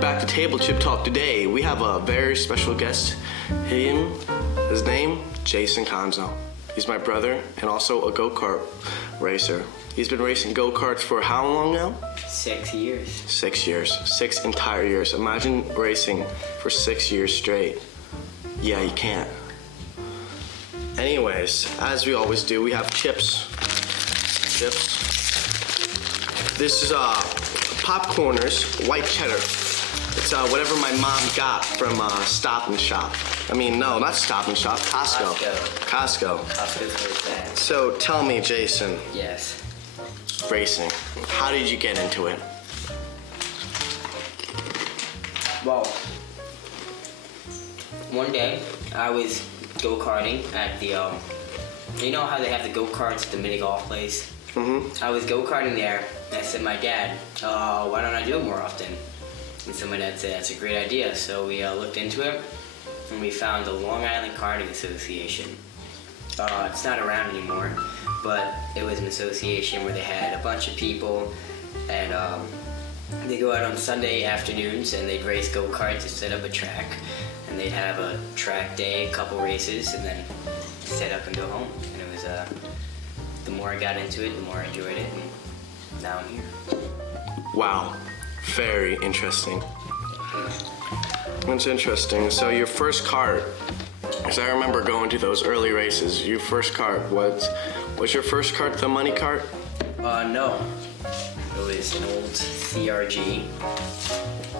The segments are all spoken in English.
welcome back to Table Chip Talk. Today we have a very special guest. His name, Jason Conzo. He's my brother and also a go-kart racer. He's been racing go-karts for how long now? 6 years. 6 years. 6 entire years. Imagine racing for 6 years straight. Yeah, you can't. Anyways, as we always do, we have chips. This is Popcorners, white cheddar. It's whatever my mom got from Stop and Shop. I mean, no, not Stop and Shop, Costco. Costco's where it's at. So tell me, Jason, Yes. racing, how did you get into it? Well, one day I was go-karting at the, you know how they have the go-karts at the mini golf place? Mm-hmm. I was go-karting there, and I said to my dad, why don't I do it more often? And so my dad said, that's a great idea. So we looked into it, and we found the Long Island Karting Association. It's not around anymore, but it was an association where they had a bunch of people, and they go out on Sunday afternoons, and they'd race go-karts to set up a track, and they'd have a track day, a couple races, and then set up and go home. And it was, the more I got into it, the more I enjoyed it, and now I'm here. Wow, very interesting. That's interesting. So your first kart, because I remember going to those early races, your first kart, was your first kart the money kart? No. It was an old CRG,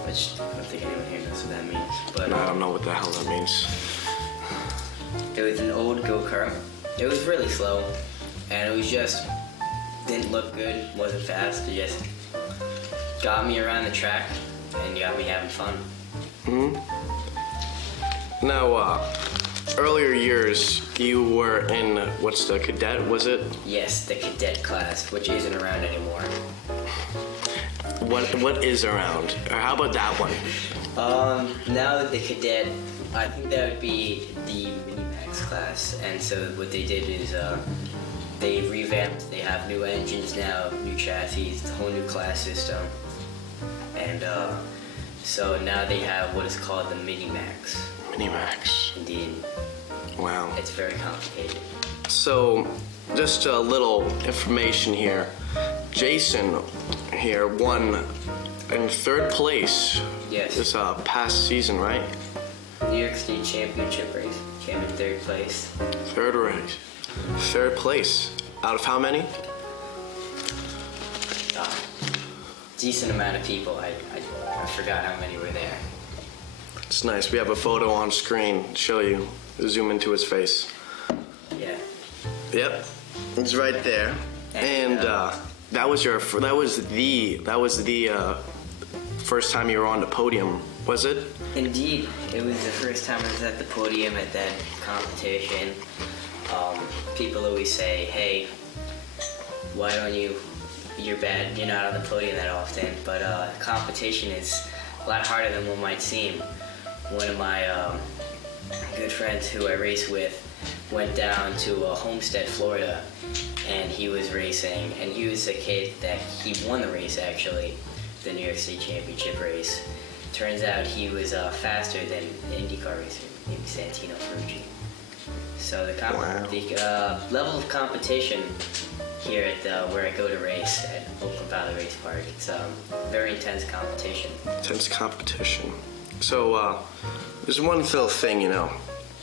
which I don't think anyone here knows what that means. But I don't know what the hell that means. it was an old go-kart. It was really slow, and it was just, didn't look good, wasn't fast. It just got me around the track and got me having fun. Now, earlier years, you were in, what's the cadet, was it? Yes, the cadet class, which isn't around anymore. What is around? Or how about that one? Now the cadet, I think that would be the Minimax class. And so what they did is they revamped. They have new engines now, new chassis, the whole new class system. And so now they have what is called the Minimax. Minimax. Indeed. Wow. It's very complicated. So, just a little information here. Jason here won in 3rd place. Yes. This past season, right? New York State Championship race. Came in 3rd place. 3rd place. Out of how many? Decent amount of people. I forgot how many were there. It's nice. We have a photo on screen to show you. Zoom into his face. Yeah. Yep, it's right there. And that was the first time you were on the podium, was it? Indeed, it was the first time I was at the podium at that competition. People always say, hey, why don't you're bad, you're not on the podium that often, but competition is a lot harder than one might seem. One of my good friends who I race with went down to Homestead, Florida, and he was racing, and he was a kid that he won the race actually, the New York State Championship race. Turns out he was faster than an IndyCar racer named Santino Ferrucci. So the level of competition here at where I go to race at Oakland Valley Race Park, it's very intense competition. Intense competition. So there's one little thing, you know.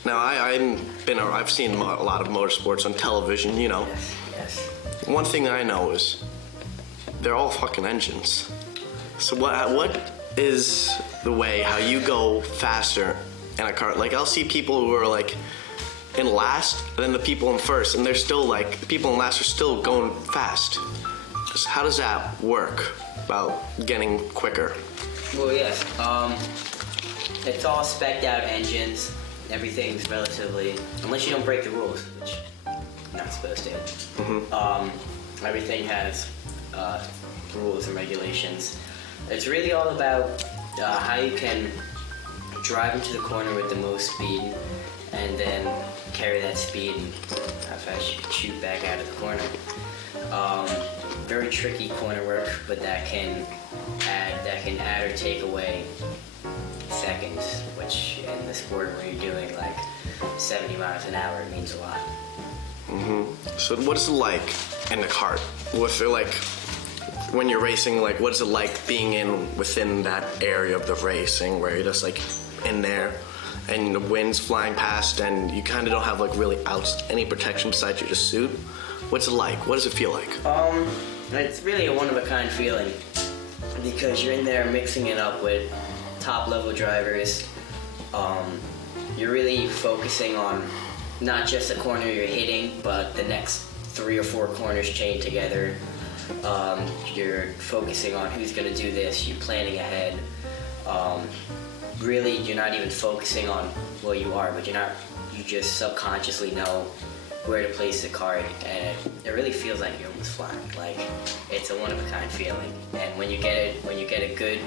Now I've seen a lot of motorsports on television, you know. Yes. One thing I know is they're all fucking engines. So what is the way how you go faster in a car? Like I'll see people who are like in last, and then the people in first, and they're still like, the people in last are still going fast. Just how does that work about getting quicker? Well, yes. It's all spec'd out engines. Everything's relatively, unless you don't break the rules, which you're not supposed to. Mm-hmm. Everything has rules and regulations. It's really all about how you can drive into the corner with the most speed and then carry that speed and how fast you can shoot back out of the corner. Very tricky corner work, but that can add or take away seconds, which in the sport where you're doing like 70 miles an hour, it means a lot. So what is it like in the kart? What's it like when you're racing? Like, what is it like being within that area of the racing where you're just like in there and the wind's flying past and you kind of don't have like really any protection besides your just suit? What's it like? What does it feel like? It's really a one-of-a-kind feeling because you're in there mixing it up with top-level drivers. You're really focusing on not just the corner you're hitting, but the next 3 or 4 corners chained together. You're focusing on who's going to do this. You're planning ahead. Really, you're not even focusing on, well, you are, but you just subconsciously know where to place the kart, and it really feels like you're almost flying. Like, it's a one-of-a-kind feeling. And when you get a good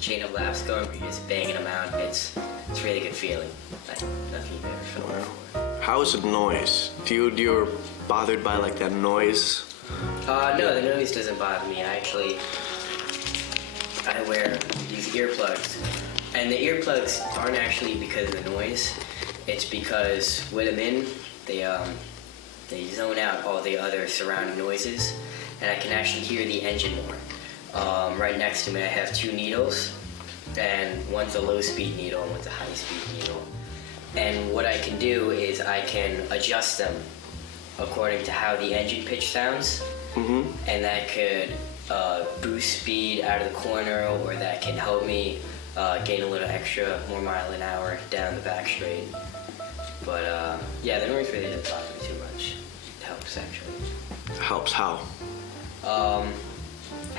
chain of laps going, where you're just banging them out, it's a really good feeling. Like nothing you've ever felt before. How is the noise? Do you bothered by like that noise? No, the noise doesn't bother me. I wear these earplugs, and the earplugs aren't actually because of the noise. It's because with them in, they zone out all the other surrounding noises, and I can actually hear the engine more. Right next to me I have 2 needles, and one's a low-speed needle and one's a high-speed needle. And what I can do is I can adjust them according to how the engine pitch sounds, and that could boost speed out of the corner, or that can help me gain a little extra more mile an hour down the back straight. But yeah, the noise really doesn't bother me too much. It helps actually. Helps how?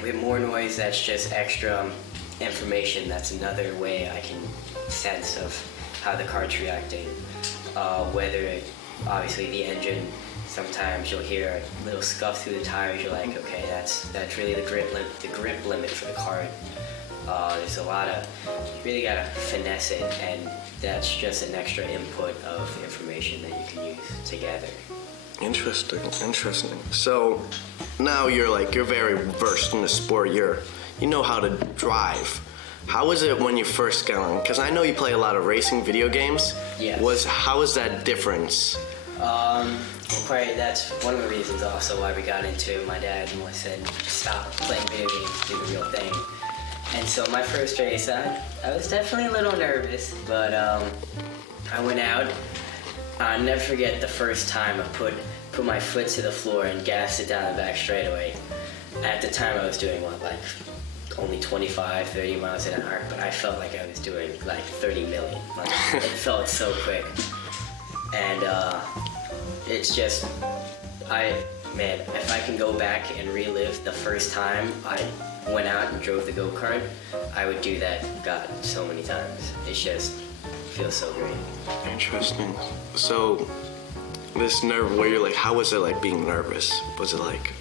With more noise, that's just extra information. That's another way I can sense of how the kart's reacting. Whether obviously the engine, sometimes you'll hear a little scuff through the tires. You're like, okay, that's really the grip limit for the kart. There's a lot of, you really gotta finesse it, and that's just an extra input of information that you can use together. Interesting. So now you're very versed in the sport. You know how to drive. How was it when you first got on? Because I know you play a lot of racing video games. Yes. How is that difference? That's one of the reasons also why we got into it. My dad said, stop playing video games, do the real thing. And so my first race, I was definitely a little nervous, but I went out. I'll never forget the first time I put my foot to the floor and gassed it down the back straightaway. At the time I was doing only 25, 30 miles an hour, but I felt like I was doing like 30 million. Like, it felt so quick. And it's just, if I can go back and relive the first time I went out and drove the go-kart, I would do that, God, so many times. It just feels so great. Interesting. So, this nerve where you're like, how was it like being nervous? Was it like,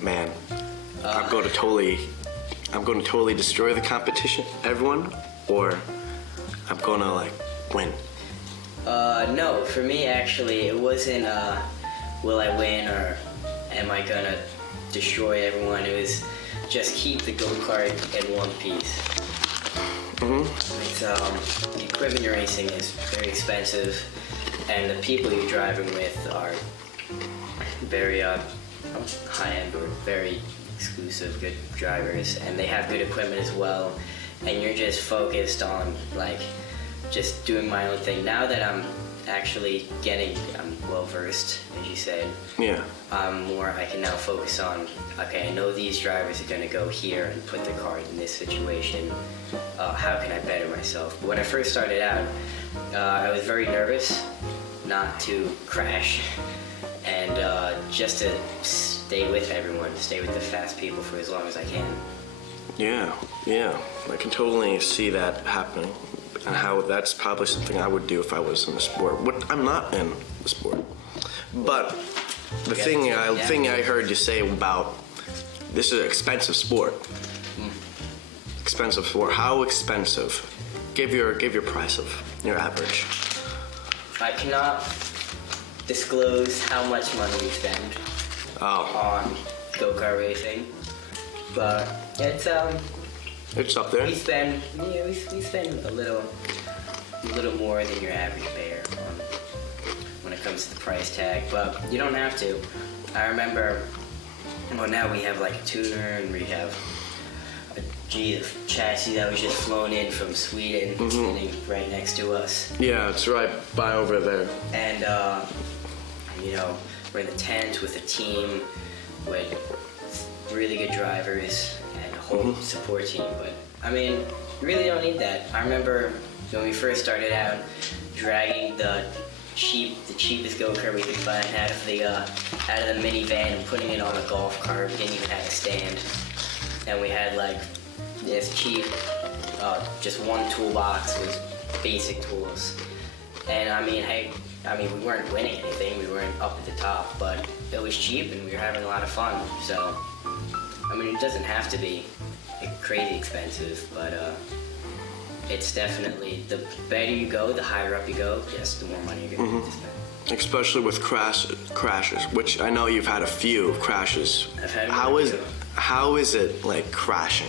man, I'm going to totally destroy the competition, everyone, or I'm going to like win? No, for me actually, it wasn't will I win or am I gonna destroy everyone. It was just keep the go-kart in one piece. It's, the equipment you're racing is very expensive, and the people you're driving with are very high-end or very exclusive, good drivers, and they have good equipment as well, and you're just focused on just doing my own thing. Now that I'm well versed, as you said. Yeah. I can now focus on, okay, I know these drivers are gonna go here and put the kart in this situation. How can I better myself? But when I first started out, I was very nervous not to crash, and just to stay with everyone, stay with the fast people for as long as I can. Yeah. I can totally see that happening, and how that's probably something I would do if I was in the sport. I'm not in the sport. But the thing I heard you say about this is an expensive sport. Expensive sport. How expensive? Give your price of your average. I cannot disclose how much money we spend on go-kart racing, but it's up there. we spend a little more than your average bear when it comes to the price tag, but you don't have to. I remember, well, now we have like a tuner and we have a chassis that was just flown in from Sweden, sitting right next to us. Yeah, it's right by over there. And you know, we're in the tent with a team with really good drivers and a whole support team. But I mean, you really don't need that. I remember when we first started out, dragging the cheapest go-kart we could find out of the minivan and putting it on a golf cart. We didn't even have a stand, and we had like this cheap, just one toolbox with basic tools. And I mean, we weren't winning anything. We weren't up at the top, but it was cheap and we were having a lot of fun. So, I mean, it doesn't have to be crazy expensive, but it's definitely, the better you go, the higher up you go, yes, the more money you're going to spend. Especially with crashes, which I know you've had a few crashes. I've had How is it like crashing?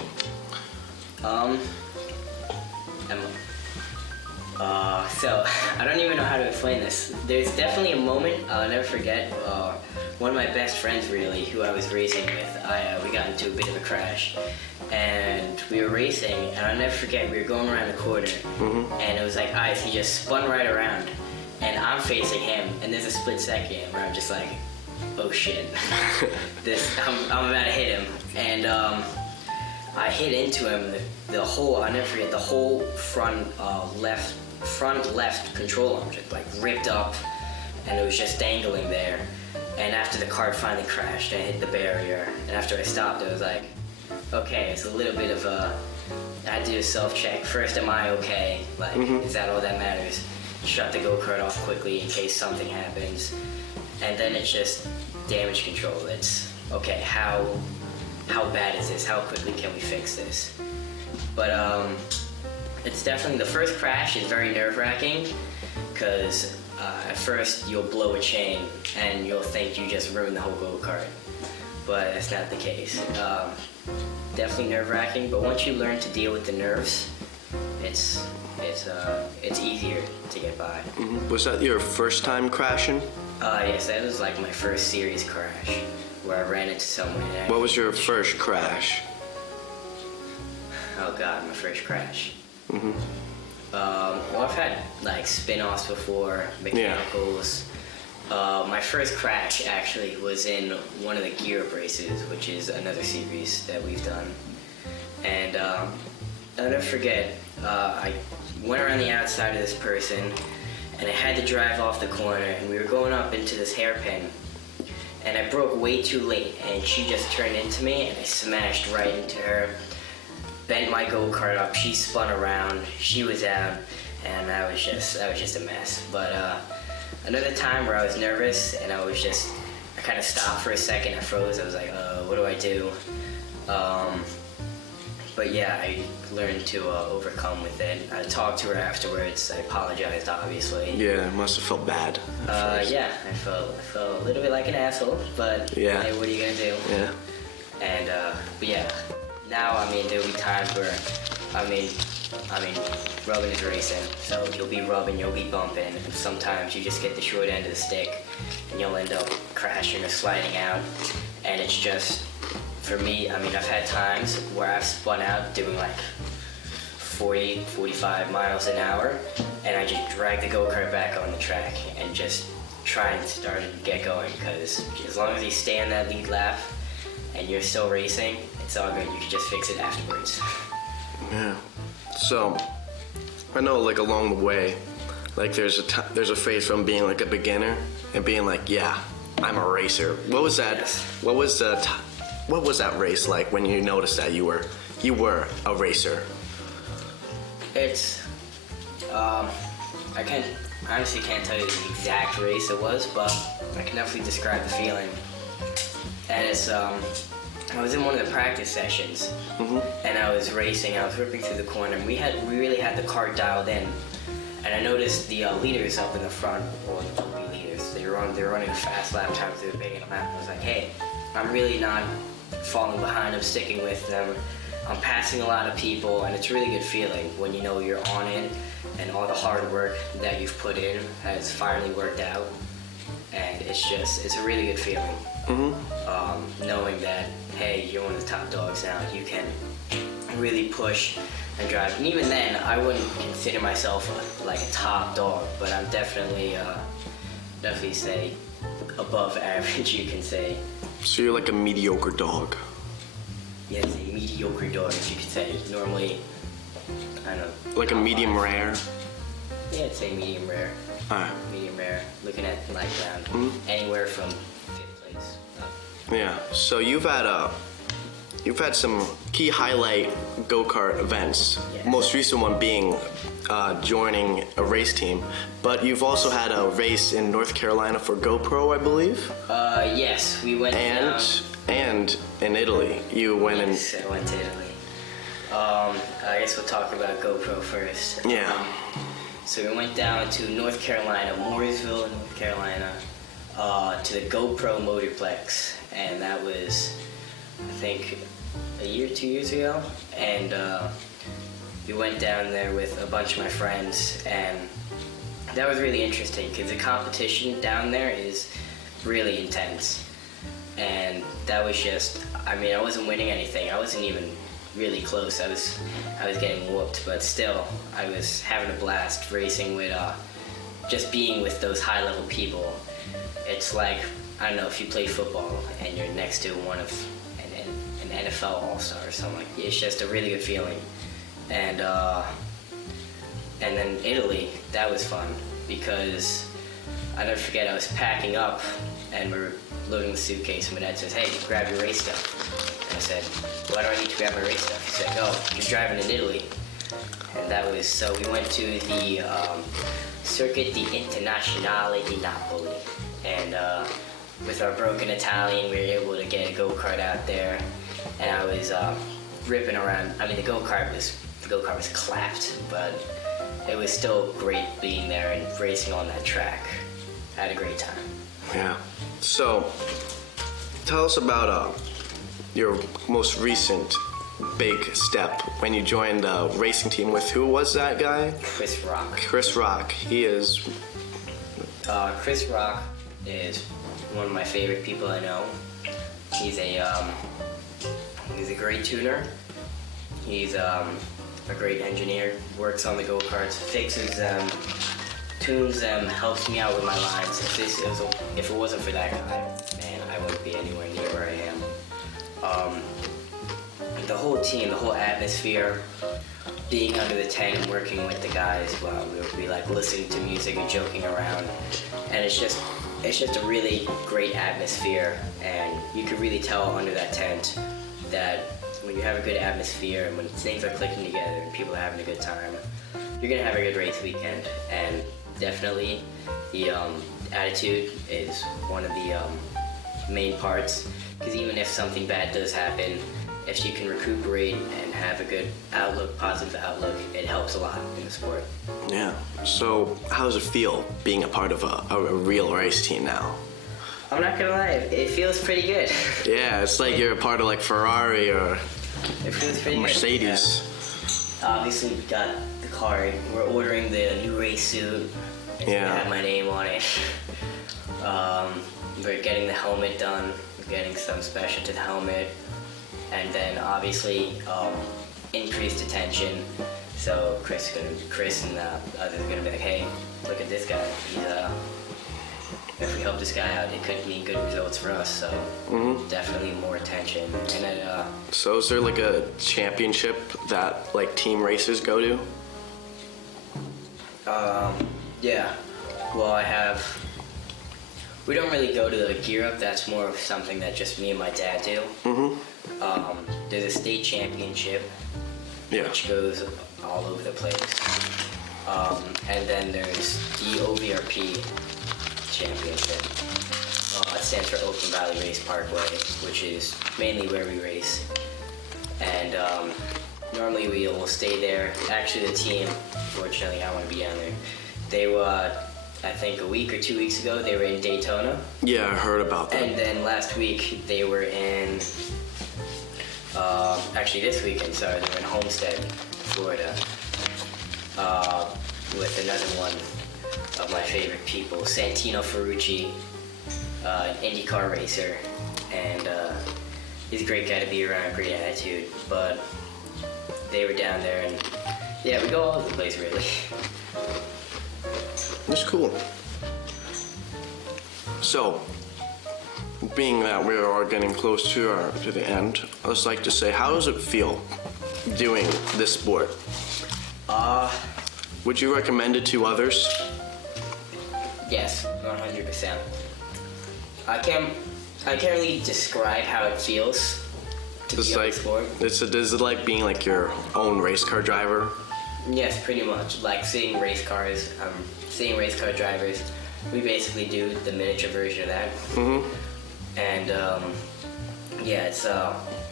So I don't even know how to explain this. There's definitely a moment I'll never forget. One of my best friends, really, who I was racing with, we got into a bit of a crash, and we were racing, and I'll never forget. We were going around the corner, and it was like ice. He just spun right around, and I'm facing him, and there's a split second where I'm just like, oh shit, I'm about to hit him, and I hit into him. I'll never forget, the whole front left control arm just like ripped up, and it was just dangling there. And after the cart finally crashed, I hit the barrier, and after I stopped, I was like, okay, it's a little bit of I had to do a self-check. First, am I okay? Like, is that all that matters? Shut the go-kart off quickly in case something happens. And then it's just damage control. It's, okay, how bad is this? How quickly can we fix this? But it's definitely, the first crash is very nerve-wracking, because at first you'll blow a chain and you'll think you just ruined the whole go-kart, but that's not the case. Definitely nerve-wracking, but once you learn to deal with the nerves, it's easier to get by. Was that your first time crashing? Yes, that was like my first serious crash, where I ran into someone. What was your first crash? Oh God, my first crash. Well, I've had like spin-offs before, mechanicals. My first crash actually was in one of the Gear Up races, which is another series that we've done. And I'll never forget, I went around the outside of this person, and I had to drive off the corner, and we were going up into this hairpin, and I broke way too late, and she just turned into me, and I smashed right into her. Bent my go-kart up, she spun around, she was out, and I was just a mess. But another time where I was nervous and I kind of stopped for a second, I froze, I was like, what do I do? But yeah, I learned to overcome with it. I talked to her afterwards, I apologized, obviously. Yeah, it must have felt bad. Yeah, I felt a little bit like an asshole, but yeah. Hey, what are you gonna do? Yeah. And, but yeah. Now, I mean, there'll be times where, I mean, rubbing is racing, so you'll be rubbing, you'll be bumping, and sometimes you just get the short end of the stick, and you'll end up crashing or sliding out, and it's just, for me, I mean, I've had times where I've spun out doing like 40, 45 miles an hour, and I just drag the go-kart back on the track, and just try and start and get going, because as long as you stay on that lead lap, and you're still racing, it's all good. You can just fix it afterwards. Yeah. So, I know, like, along the way, like, there's a phase from being like a beginner and being like, yeah, I'm a racer. What was that? Yes. What was that race like when you noticed that you were a racer? It's I honestly can't tell you the exact race it was, but I can definitely describe the feeling. And it's I was in one of the practice sessions, and I was racing. I was ripping through the corner, and we really had the car dialed in. And And I noticed the leaders up in the front, or the poopy leaders, they were running a fast lap times, they were picking them out. I was like, hey, I'm really not falling behind, I'm sticking with them. I'm passing a lot of people, and it's a really good feeling when you know you're on it and all the hard work that you've put in has finally worked out. And it's a really good feeling. Knowing that, hey, you're one of the top dogs now, you can really push and drive. And even then, I wouldn't consider myself like a top dog, but I'm definitely say above average, you can say. So you're like a mediocre dog. Yeah, it's a mediocre dog, as you could say. Normally, I don't know. Like a medium rare. Yeah, I'd say medium rare. Alright. Medium rare. Looking at light round, anywhere from 5th place. Yeah. So you've had some key highlight go-kart events. Yes. Most recent one being joining a race team, but you've also had a race in North Carolina for GoPro, I believe. Yes, we went down. And in Italy, you went in. Yes, I went to Italy. I guess we'll talk about GoPro first. Yeah. So we went down to North Carolina, Mooresville, North Carolina, to the GoPro Motorplex, and that was, I think, a year, 2 years ago, and we went down there with a bunch of my friends, and that was really interesting because the competition down there is really intense, and that was just, I mean, I wasn't winning anything, I wasn't even really close, I was getting whooped, but still, I was having a blast racing with, just being with those high-level people. It's like, I don't know, if you play football and you're next to one of an NFL All-Star or something, like, it's just a really good feeling. And then Italy, that was fun because I never forget, I was packing up and we were loading the suitcase and my dad says, hey, grab your race stuff. And I said, why do I need to grab my race stuff? He said, oh, you're driving in Italy. And that was, so we went to the Circuit di Internazionale di Napoli. And with our broken Italian, we were able to get a go-kart out there. And I was ripping around. I mean, the go-kart was clapped, but it was still great being there and racing on that track. I had a great time. Yeah. So, tell us about your most recent big step when you joined the racing team with, who was that guy? Chris Rock. Chris Rock. He is. Chris Rock is one of my favorite people I know. He's a great tuner. He's a great engineer. Works on the go-karts, fixes them, tunes them, helps me out with my lines. If it wasn't for that guy, man, I wouldn't be anywhere near where I am. The whole team, the whole atmosphere, being under the tent and working with the guys, well, we would be like listening to music and joking around, and it's just a really great atmosphere, and you can really tell under that tent that when you have a good atmosphere and when things are clicking together and people are having a good time, you're gonna have a good race weekend. And definitely the attitude is one of the main parts, because even if something bad does happen, if you can recuperate and have a good outlook, positive outlook, it helps a lot in the sport. Yeah. So, how does it feel being a part of a real race team now? I'm not gonna lie, it feels pretty good. Yeah, it's like you're a part of like Ferrari or It feels pretty Mercedes. good. Yeah. Obviously, we got the car. We're ordering the new race suit. It's gonna have my name on it. We're getting the helmet done. We're getting something special to the helmet. And then obviously increased attention. So Chris and the others are gonna be like, hey, look at this guy. If we help this guy out, it could mean good results for us. So definitely more attention. And then, So is there like a championship that like team racers go to? yeah. Well, we don't really go to the gear up. That's more of something that just me and my dad do. There's a state championship, which goes all over the place. And then there's the OVRP championship. It stands for Oakland Valley Race Parkway, which is mainly where we race. And normally we will stay there. Actually, the team, fortunately, I want to be down there. They were, I think a week or 2 weeks ago, they were in Daytona. Yeah, I heard about that. And then last week, they were in, actually this weekend, sorry, they were in Homestead, Florida, with another one of my favorite people, Santino Ferrucci, an IndyCar racer, and he's a great guy to be around, great attitude, but they were down there, and yeah, we go all over the place, really. It's cool. So, being that we are getting close to the end, I'd just like to say, how does it feel doing this sport? Would you recommend it to others? Yes, 100%. I can't really describe how it feels to be on the sport. Is it like being like your own race car driver? Yes, pretty much. Like seeing race cars, seeing race car drivers. We basically do the miniature version of that. And yeah, it's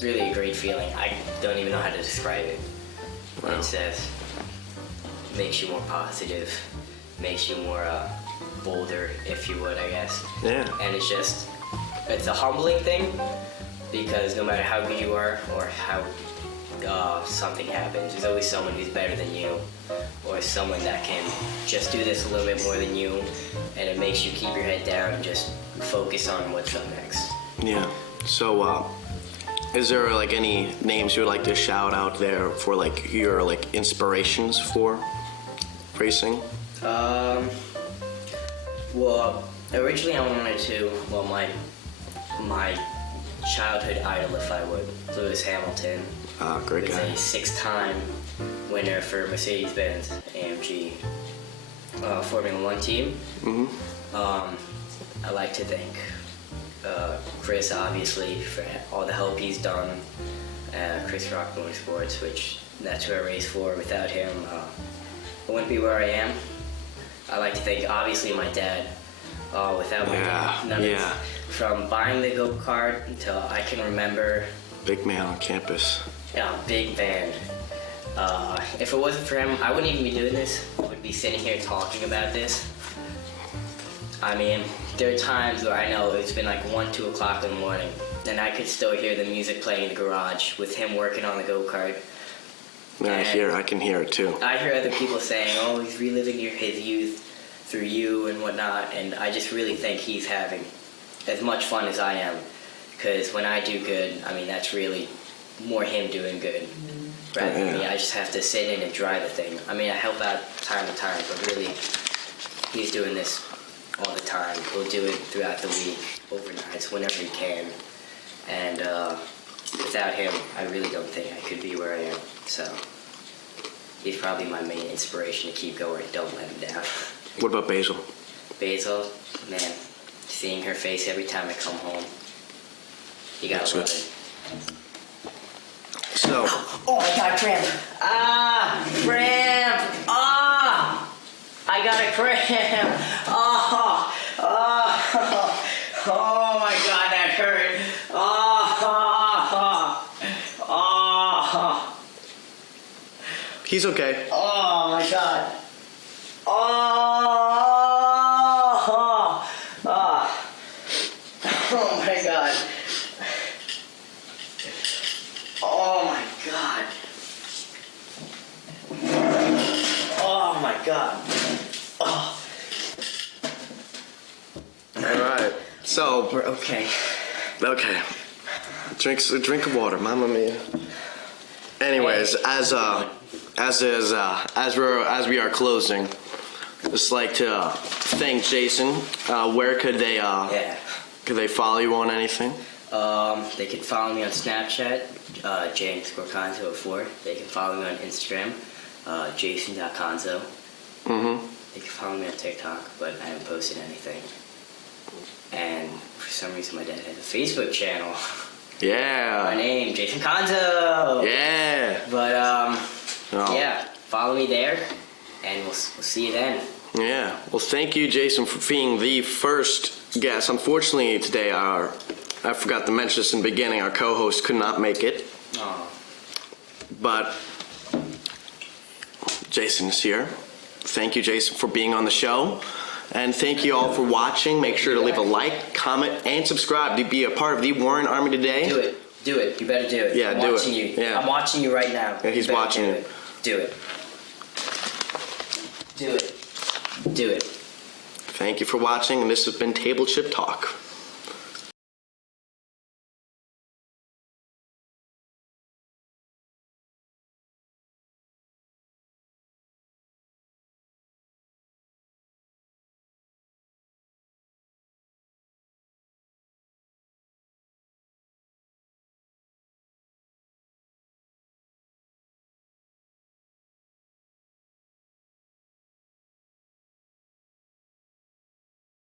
really a great feeling. I don't even know how to describe it. Wow. It says, makes you more positive, makes you more bolder, if you would, I guess. Yeah. And it's a humbling thing, because no matter how good you are or how something happens, there's always someone who's better than you, or someone that can just do this a little bit more than you, and it makes you keep your head down and just focus on what's up next. Yeah. So, is there like any names you would like to shout out there for like your like inspirations for racing? Well, originally I wanted to, my childhood idol, if I would, Lewis Hamilton. Great He's guy. a 6-time winner for Mercedes-Benz AMG Formula One team. I like to thank Chris, obviously, for all the help he's done. Chris Rock Motorsports, which that's who I race for. Without him, I wouldn't be where I am. I like to thank, obviously, my dad. Without my dad, none of this. From buying the go-kart until I can remember. Big man on campus. Yeah, big fan. If it wasn't for him, I wouldn't even be doing this. I would be sitting here talking about this. I mean, there are times where I know it's been like 1, 2 o'clock in the morning, and I could still hear the music playing in the garage with him working on the go-kart. Yeah, I can hear it too. I hear other people saying, oh, he's reliving his youth through you and whatnot, and I just really think he's having as much fun as I am, because when I do good, I mean, that's really more him doing good rather than me. I just have to sit in and drive the thing. I mean, I help out time to time, but really, he's doing this all the time. He'll do it throughout the week, overnights, whenever he can, and without him, I really don't think I could be where I am. So he's probably my main inspiration to keep going. Don't let him down. What about Basil? Basil, man, seeing her face every time I come home, you gotta love it. So. Oh my God, cramp! Cramp! I got a cramp! Oh my God, that hurt! He's okay. Oh my God! Oh my God! Oh my God! Oh my God! Oh. All right. So. We're okay. Okay. Drink of water, Mamma Mia. Anyways, as we are closing, just like to thank Jason. Where could they could they follow you on anything? They can follow me on Snapchat, J_Conzo04. They can follow me on Instagram, Jason.Conzo. They can follow me on TikTok, but I haven't posted anything. And for some reason, my dad has a Facebook channel. Yeah. My name, Jason Conzo. Yeah. But Oh. yeah, follow me there, and we'll see you then. Yeah. Well, thank you, Jason, for being the first guest. Unfortunately, today I forgot to mention this in the beginning. Our co-host could not make it. Oh. But Jason's here. thank you, Jason, for being on the show. And thank you all for watching. Make sure to leave a like, comment, and subscribe to be a part of the Warren Army today. Do it. Do it. You better do it. Yeah, I'm do watching it. you. Yeah. I'm watching you right now. Yeah, he's watching you. Do it. Do it. Do it. Thank you for watching, and this has been Table Chip Talk.